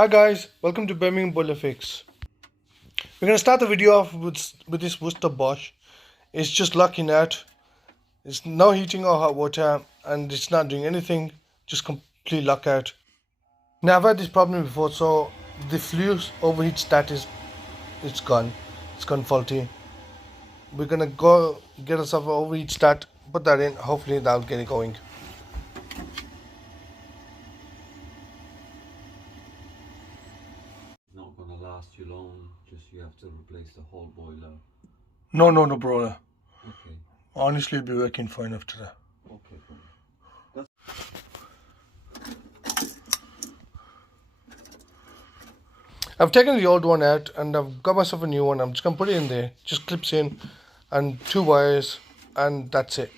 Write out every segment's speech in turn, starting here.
Hi guys, welcome to Birmingham Boiler Fix. We're going to start the video off with this wocesterbosch. It's just locking out. It's no heating or hot water and it's not doing anything, just complete lockout. Now I've had this problem before, so the flues overheat stat it's gone faulty. We're going to go get ourselves an overheat stat, put that in, hopefully that'll get it going. Not going to last you long, just you have to replace the whole boiler. No, brother. Okay. Honestly, it'll be working fine after that. Okay, fine. I've taken the old one out and I've got myself a new one. I'm just going to put it in there, just clips in and 2 wires and that's it.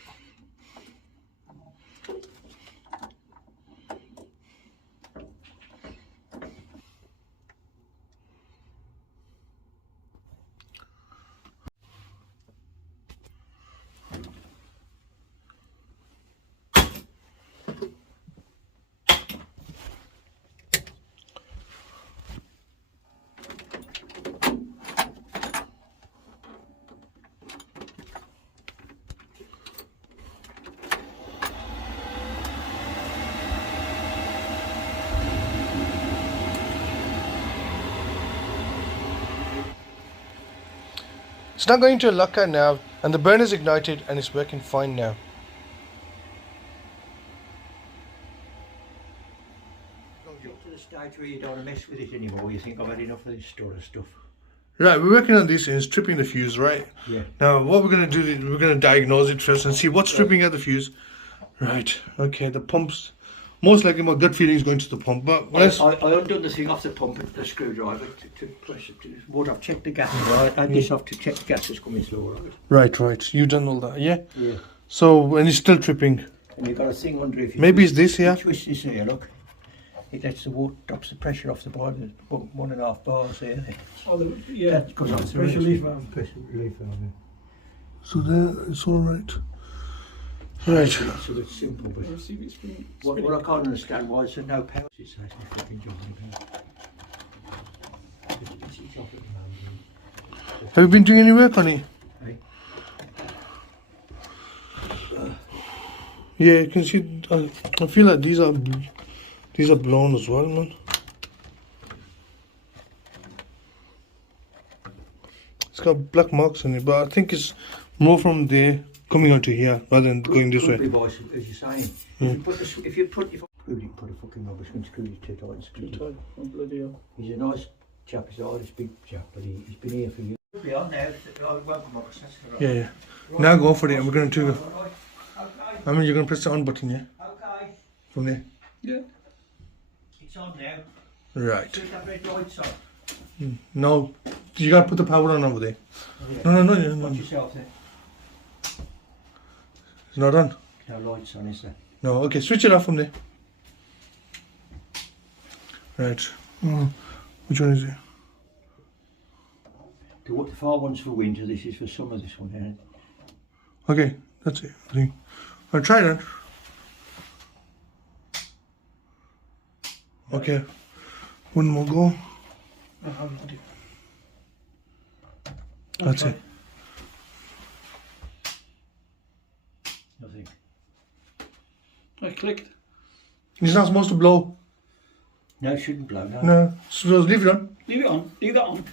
It's not going to a lockout now and the burner's ignited and it's working fine now. To the stage where you don't want to mess with it anymore, you think I've had enough of this sort of stuff. Right, we're working on this and it's tripping the fuse, right? Yeah. Now what we're going to do is we're going to diagnose it first and see what's tripping out the fuse. Right, okay, the pumps. Most likely my gut feeling is going to the pump, but let's... I undone the thing off the pump with the screwdriver to press it. Would I've checked the gas? I had this off to check the gas is coming through, right? Right, you've done all that, yeah? Yeah. So, and it's still tripping. And you've got a thing under if you Maybe it's this here? twist this here, look. It lets the water, drops the pressure off the boiler. There's 1.5 bars here. Oh, yeah, That goes on pressure through it. relief valve. Pressure relief valve, yeah. So there, it's all right. Right. So it's simple, but what I can't understand why is there no power. It says my fucking job. Have you been doing any work on it? Hey? Yeah, you can see, I feel like these are blown as well, man. It's got black marks on it, but I think it's more from there coming onto here rather than going this way. Voice, as you're saying. If you put your put a fucking rubbish and screw it too tight and screw it. Oh, bloody hell. He's a nice chap, he's an Irish big chap, but he's been here for years. Be on now, I won't come up, that's right. Yeah. Now go for it and we're going to... Okay. I mean, you're going to press the on button, yeah? Okay. From there. Yeah. It's on now. Right. See that red light's on. No, you got to put the power on over there. Yeah. No. Watch yourself there. It's not on. No lights on, is there? No, okay, switch it off from there. Right. Which one is it? The far one's for winter, this is for summer, this one, isn't it? Okay, that's it, I think. I'll try that. Okay, one more go. That's it. Nothing. I clicked. It's not supposed to blow. No, it shouldn't blow, no. No, so leave it on. Leave it on. Leave that on.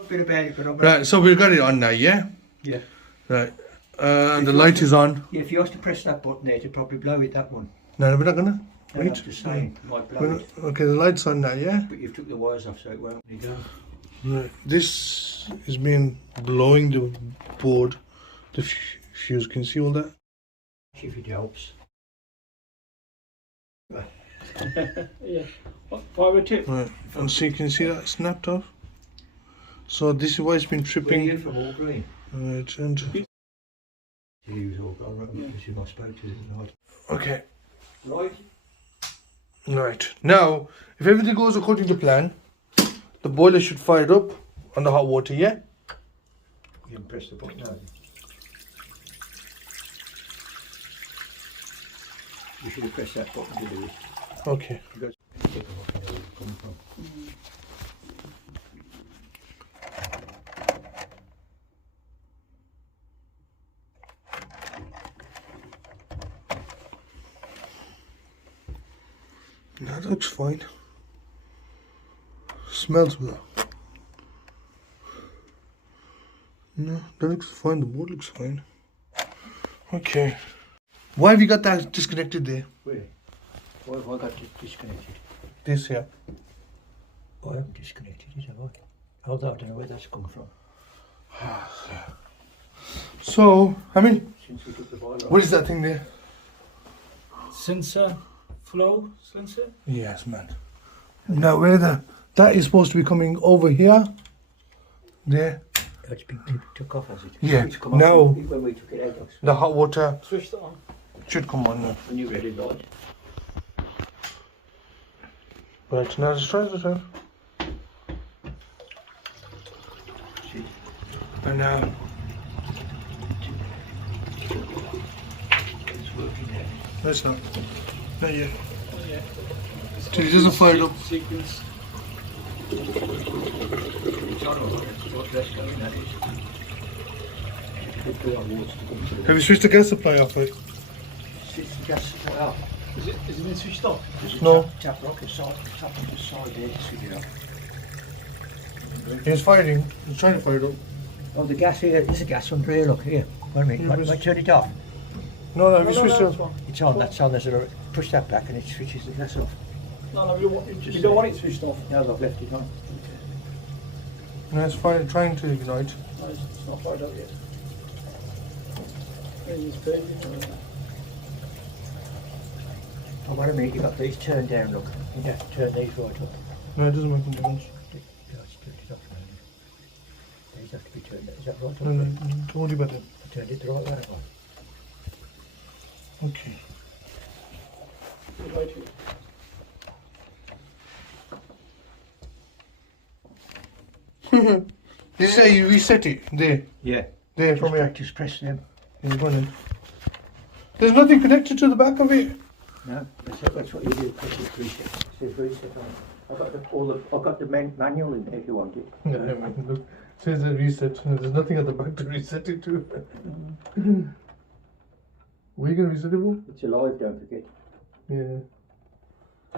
A bit about it, but I'm Right, so we've got it on now, yeah? Yeah. Right. And the light is on. Yeah, if you have to press that button there, it'll probably blow it, that one. No, we're not gonna. No, Wait. I'm just saying, it might blow We're it. not- Okay, the light's on now, yeah? But you've took the wires off, so it won't. There you go. Right. This is been blowing the board, the fuse. Can you see all that? If it helps. Yeah. Fire a tip. Right. And see, can you see that snapped off? So this is why it's been Where are tripping. you from, All Green? Right, and He was all gone, right? This is my spoke to tonight. okay. Right? Right. Now, if everything goes according to plan, the boiler should fire up on the hot water, yeah? You can press the button now. You should have pressed that button to do it. Okay. You got to take them off, you know. coming from. That looks fine. Smells well. No, that looks fine. The board looks fine. Okay. Why have you got that disconnected there? Where? Why have I got it disconnected? This here. I haven't disconnected it, have I? Although I don't know where that's come from. So, I mean, Since we took the boiler what is that thing there? Sensor, flow sensor. Yes, man. Now, that is supposed to be coming over here. There. off, it's been took off, has it? Yeah, It's come off no. when we took it out. The hot water Switch that on. should come on now. When you read it, right? Right, now let's try this out. See? And now, It's working there. that's not yet. Oh, yeah. It doesn't fire up. Sequence. It's on over, it's what that's going, that is. Hopefully our water's to come through. Have you switched the gas supply off it? Switch the gas supply off. Is it been switched off? There's a No. tap rocket side there to switch it off. It's firing. It's trying to fire it up. Oh, the gas here, there's a gas under here, look here. Wait a minute, Yeah, might turn it off. No, have you switched that's it? fine. It's on, that's on, there's a, push that back and it switches the gas off. No, you don't want it switched off. Now I've left it on. No, it's fine. Trying to ignite. No, it's not fired up yet. It's baby. Oh, wait a minute, you've got these turned down, look. You have to turn these right up. No, it doesn't make any difference. Yeah, it's turned it off now. These have to be turned down. Is that right? No, no, don't worry about it. I turned it the right way, have I? Okay. Right here. This is how you reset it. There. Yeah. There, from here. Just press them. Yeah, go on then. There's nothing connected to the back of it. No, that's what you do. Press it, reset. It says reset on it. I've got the manual in there if you want it. Yeah, I mean, look. It says a reset. There's nothing at the back to reset it to. Were you going to reset it, bro? It's alive, don't forget. Yeah.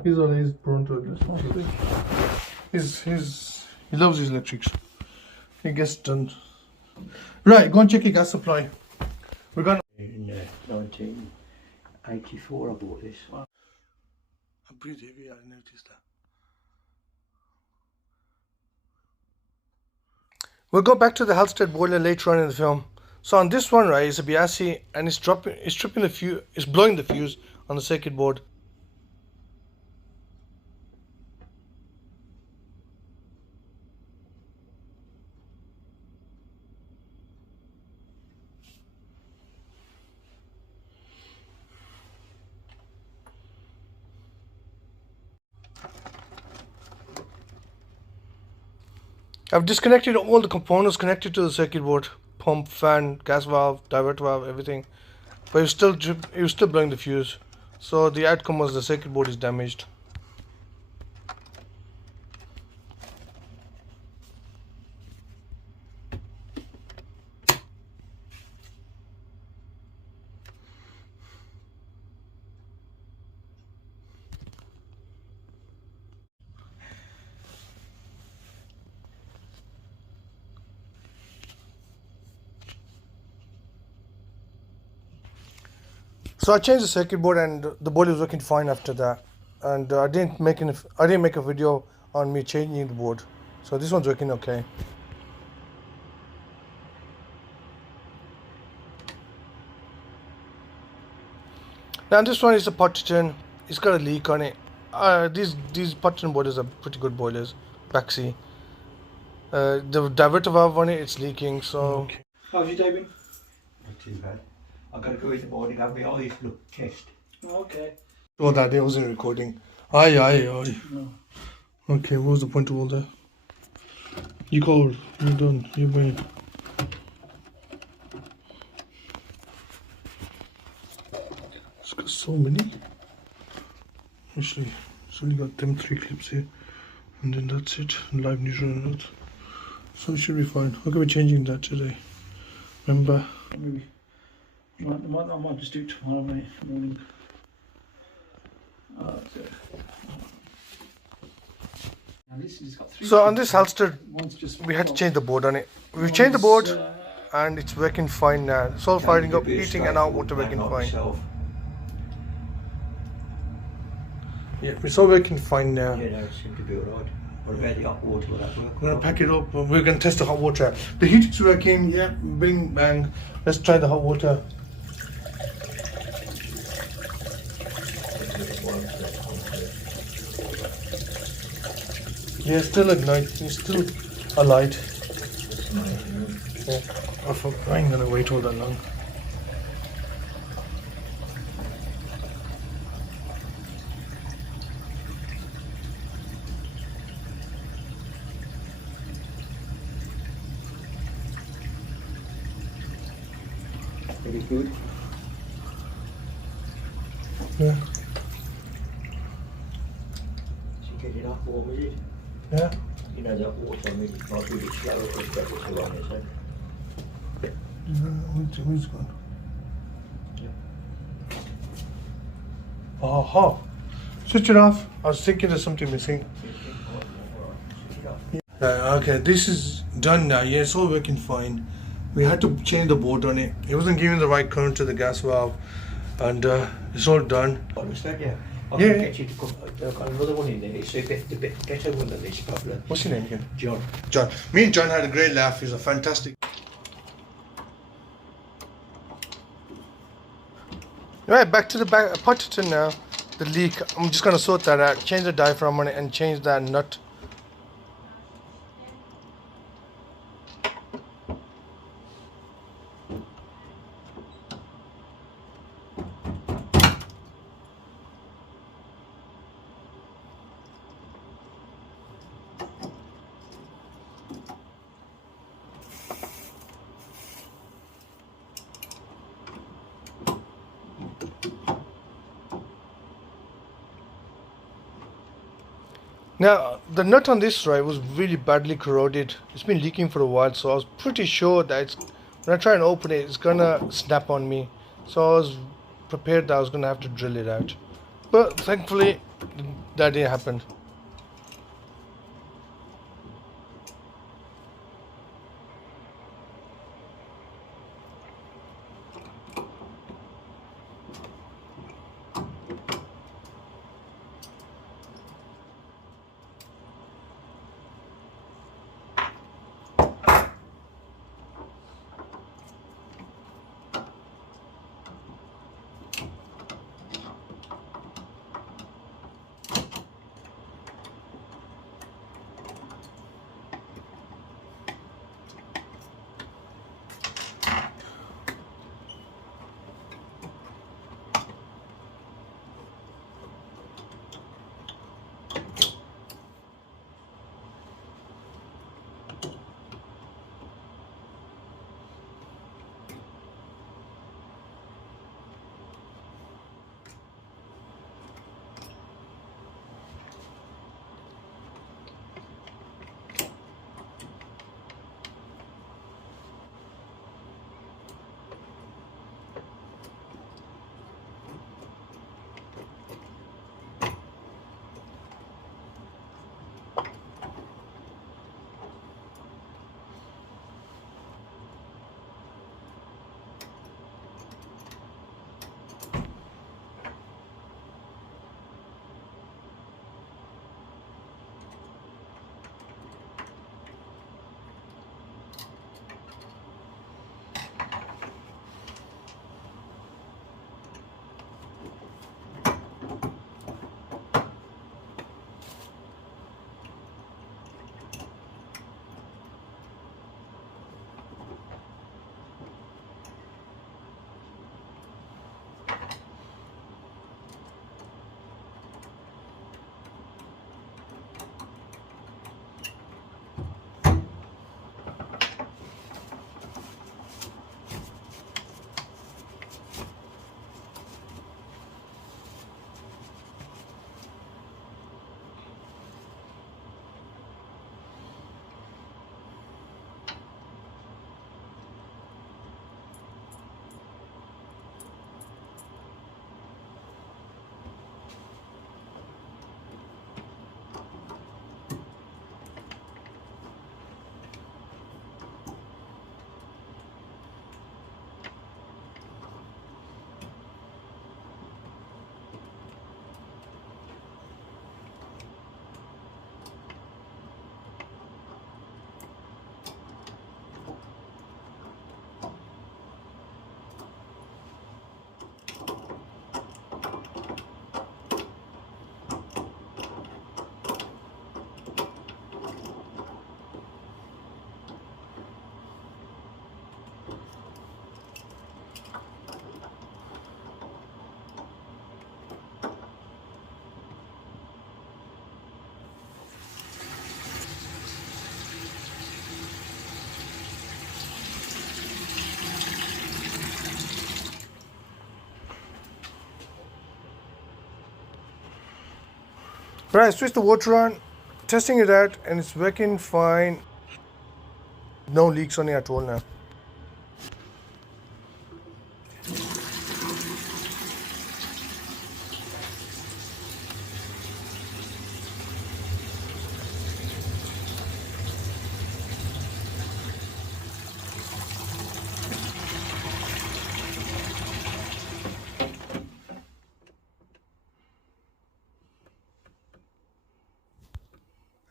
He's always prone to it. He loves his electrics. He gets done. Right, go and check your gas supply. We're going. In 1984 I bought this. I'm pretty heavy, I noticed that. We'll go back to the Halstead boiler later on in the film. So on this one, right, it's a Biasi and it's tripping the fuse, it's blowing the fuse on the circuit board. I've disconnected all the components connected to the circuit board. Pump, fan, gas valve, divert valve, everything. But it was still blowing the fuse. So the outcome was the circuit board is damaged. So I changed the circuit board and the board was working fine after that. And I didn't make a video on me changing the board. So this one's working okay. Now this one is a pot tin. It's got a leak on it. These pot tin boilers are pretty good boilers. Baxi. The diverter valve on it, it's leaking. So. Okay. How's your day been? Not too bad. I've got to go in the morning, have my eyes look test. Okay. Oh, that day wasn't recording. Aye. No. Okay, what was the point of all that? You called. You're done. You're made. It's got so many. Actually, it's only got them 3 clips here. And then that's it. Live neutral and earth. So it should be fine. Okay, we're changing that today. Remember? Maybe. I might just do it tomorrow morning. So. Now this has got 3. So on this Halstead, One's just we had to change the board on it. We've changed the board and it's working fine now. It's all firing up, heating and our water working fine. Yeah, it's all working fine now. Yeah, no, it seemed to be alright. What about the hot water? Will that work? We're gonna pack it up. We're gonna test the hot water. The heating's working. Yeah, bing bang. Let's try the hot water. Yeah, still ignite. It's still alight. Yeah, I ain't gonna wait all that long. Pretty good. Yeah. So you get enough warm, is it? Yeah. You know that water might be a bit slower because that was so long, isn't it? Who's gone? Aha. Switch it off. I was thinking there's something missing. Okay, this is done now. Yeah, it's all working fine. We had to change the board on it. It wasn't giving the right current to the gas valve, and it's all done. I understand, yeah. I Yeah. can get you to come. I've got another one in there, so if it's a bit better one than this, probably. What's your name again? John. John. Me and John had a great laugh. He's a fantastic. Right, back to the back Potterton now. The leak. I'm just gonna sort that out. Change the diaphragm on it and change that nut. Now, the nut on this right was really badly corroded. It's been leaking for a while, so I was pretty sure that it's, when I try and open it, it's gonna snap on me. So I was prepared that I was gonna have to drill it out. But thankfully, that didn't happen. Right, switch the water on, testing it out, and it's working fine. No leaks on it at all now.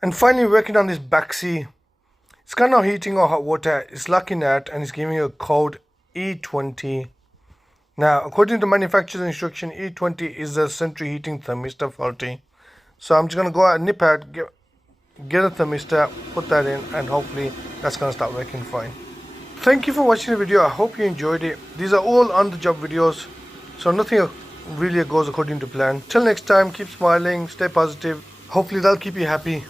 And finally working on this baxi. It's got no heating or hot water. It's locking out and it's giving you a code E20. Now, according to manufacturer's instruction, E20 is the central heating thermistor faulty. So I'm just going to go out and nip out, get a thermistor, put that in, and hopefully that's going to start working fine. Thank you for watching the video. I hope you enjoyed it. These are all on the job videos, so nothing really goes according to plan. Till next time, keep smiling, stay positive. Hopefully that'll keep you happy.